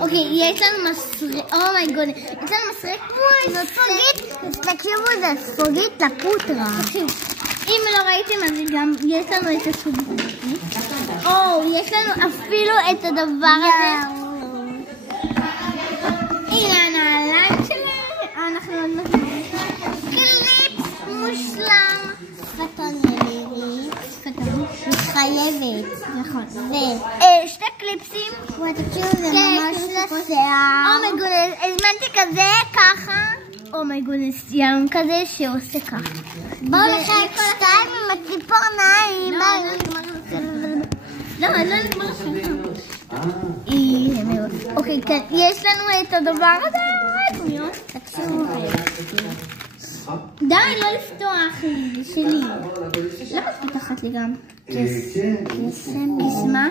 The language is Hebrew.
אוקיי, יש לנו מסרק, אומייגוד, יש לנו מסרק, זאת ספוגית, תקשיבו, זה ספוגית לפוטרה. אם לא ראיתם, אז גם יש לנו את הספוגית. יש לנו אפילו את הדבר הזה. הנה הנעליים שלנו, אנחנו עוד נתנו. קליפס מושלם. מתחייבת. נכון. ושתי קליפסים. תקשיבו, זה ממש לשיער. אומייגוד, הזמנתי כזה ככה. אומייגוד, ים כזה שעושה ככה. בואו לחלק שתיים עם הציפורניים. לא, לא נגמר השנה. אוקיי, כן, יש לנו את הדבר הזה. תקשיבו. די, לא לפתוח לי, זה שלי. למה את פותחת לי גם? כסמה?